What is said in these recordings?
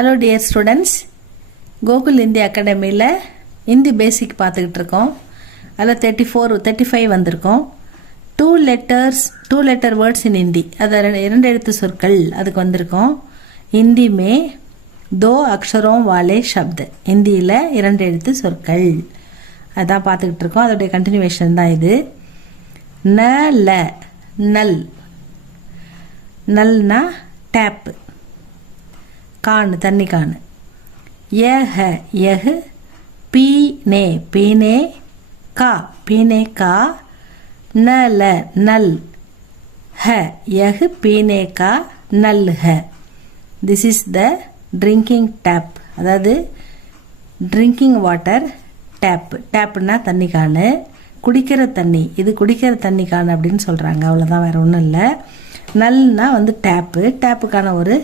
Hello dear students, Gokul Hindi Academy la Hindi basic பார்த்துக்கிட்டு இருக்கோம். அதுல 35 வந்திருக்கோம். two letter words in Hindi. அது இரண்டு எழுத்து சொற்கள் அதுக்கு வந்திருக்கோம். हिंदी में दो अक्षरों वाले शब्द. हिंदीல இரண்டு எழுத்து சொற்கள். அதான் பார்த்துக்கிட்டு இருக்கோம். அதோட கண்டினியூவேஷன் தான் இது. நல நல் நல்னா टैप कान तन्नी कान यह पीने का नल नल है यह पीने का नल है. This is the drinking tap अदावदु ड्रिंकिंग वाटर टैप टैप्ना तन्नी कान குடிக்கிற தண்ணி இது குடிக்கிற தண்ணி கான் அப்படின்னு சொல்றாங்க. அவ்வளவுதான், வேற ஒன்றும் இல்லை. நல்னா வந்து டேப்பு டேப்புக்கான ஒரு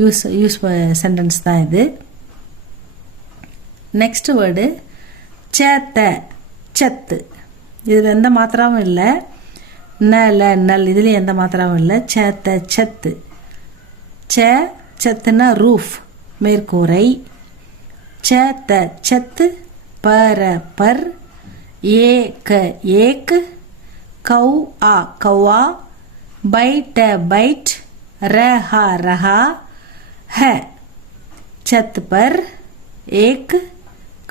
யூஸ் சென்டென்ஸ் தான் இது. நெக்ஸ்ட் வேர்டு சேத்த சத்து. இதில் எந்த மாத்திராவும் இல்லை. நல நல் இதுலேயும் எந்த மாத்திராவும் இல்லை. சேத்த சத்து. சத்துனா ரூஃப் மேற்கூரை. சேத்த சத்து பர பர் एक कौआ बैठ रहा है. छत पर एक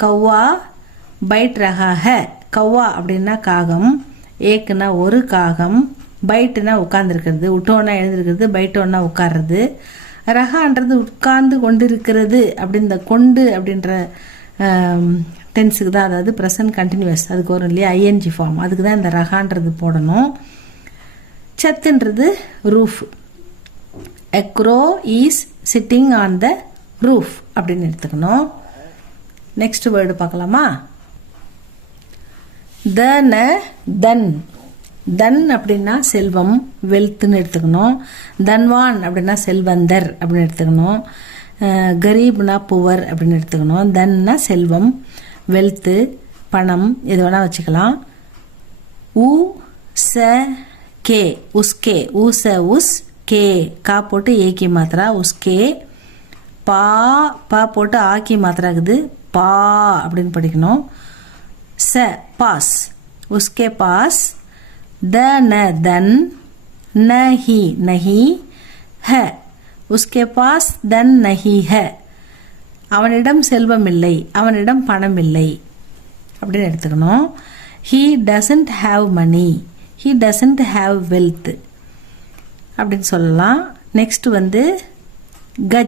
कौआ बैठ रहा है. कौआ அப்படின்னா காகம், ஏக்னா ஒரு காகம், பைட்னா உட்கார்ந்துருக்கிறது, உட்டோன்னா எழுந்திருக்கிறது, பைட்டோன்னா உட்கார்றது, ரஹான்றது உட்கார்ந்து கொண்டிருக்கிறது. அப்படி இந்த கொண்டு அப்படின்ற டென்ஸுக்கு தான், அதாவது ப்ரெசன்ட் கண்டினியூஸ் அதுக்கு வரும் இல்லையா, ஐஎன்ஜி ஃபார்ம், அதுக்கு தான் இந்த ரஹான்றது போடணும். சத்துன்றது roof. A crow is sitting on the roof அப்படின்னு எடுத்துக்கணும். நெக்ஸ்ட் வேர்டு பார்க்கலாமா. தன் தன் அப்படின்னா செல்வம், வெல்த்னு எடுத்துக்கணும். தன்வான் அப்படின்னா செல்வந்தர் அப்படின்னு எடுத்துக்கணும். கரீப்னா புவர் அப்படின்னு எடுத்துக்கணும். தன்னா செல்வம், வெல்த்து, பணம், எது வேணா வச்சுக்கலாம். கே உஸ்கே ஊச உஸ் கே கா போட்டு ஏக்கி மாத்திரா உஸ்கே. பா போட்டு ஆக்கி மாத்திரா இருக்குது, பா அப்படின்னு படிக்கணும். Pass உஸ்கே pass. தன் நஹி நஹி ஹ உஸ்கே பாஸ் தன் நஹி ஹ. அவனிடம் செல்வம் இல்லை, அவனிடம் பணம் இல்லை அப்படின்னு எடுத்துக்கணும். He doesn't have money, he doesn't have wealth அப்படின்னு சொல்லலாம். நெக்ஸ்ட் வந்து